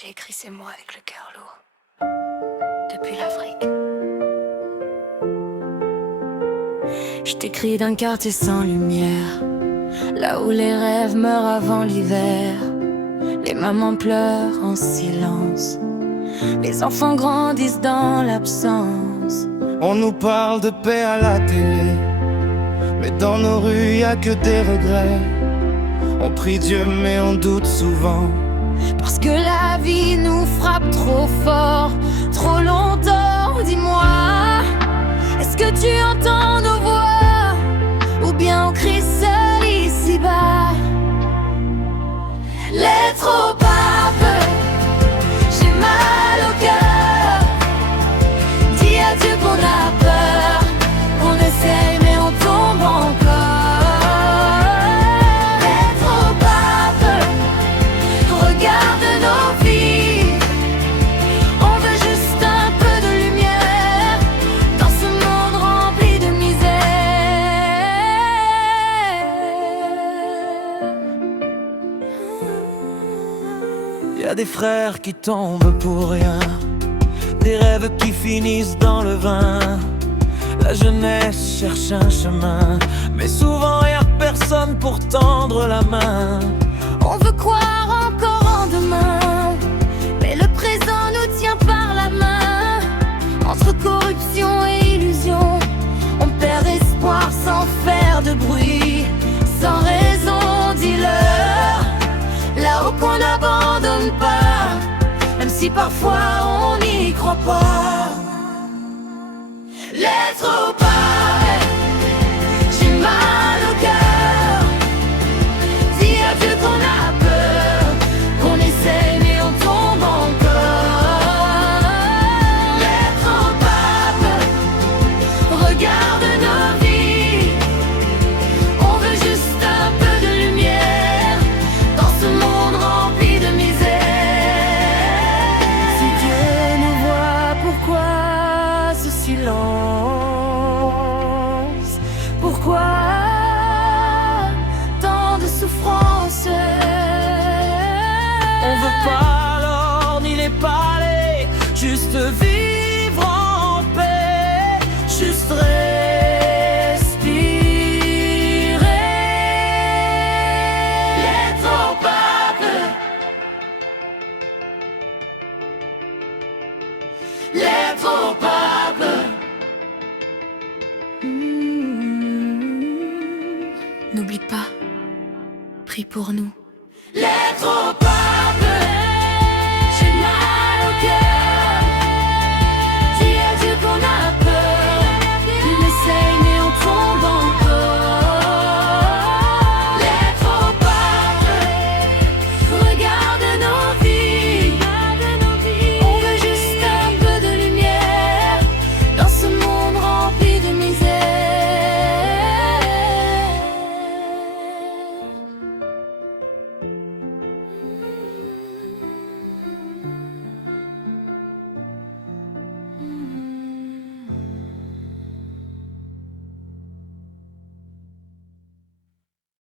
J'ai écrit ces mots avec le cœur lourd, depuis l'Afrique. Je t'écris d'un quartier sans lumière, là où les rêves meurent avant l'hiver. Les mamans pleurent en silence, les enfants grandissent dans l'absence. On nous parle de paix à la télé, mais dans nos rues y a que des regrets. On prie Dieu mais on doute souvent, parce que la vie nous frappe trop fort, trop longtemps. Dis-moi, est-ce que tu entends nos voix, ou bien on crie seul ici-bas? Lettre au pape, j'ai mal au cœur. Dis à Dieu qu'on a peur, qu'on essaye mais on tombe encore. Lettre au pape, regarde nos vies. On veut juste un peu de lumière dans ce monde rempli de misère. y a des frères qui tombent pour rien, des rêves qui finissent dans le vin. La jeunesse cherche un chemin, mais souvent y a personne pour tendre la main. On veut croire encore en demain, mais le présent nous tient par la main. Entre corruption et illusion, on perd espoir sans faire de bruit. Sans raison, dis-leur, là-haut qu'on n'abandonne pas, même si parfois on n'y croit pas. Lettre au pape, j'ai mal au cœur. Dis à Dieu qu'on a peur, qu'on essaie mais on tombe encore. Lettre au pape, regarde nos vies. On veut juste un peu de lumière dans ce monde rempli de misère. Si Dieu nous voit, pourquoi ce silence? Pourquoi tant de souffrance? On veut pas l'or ni les palais, juste vivre en paix, juste respirer. Lettre au pape, lettre au pape. N'oublie pas, prie pour nous. Lettre au pape.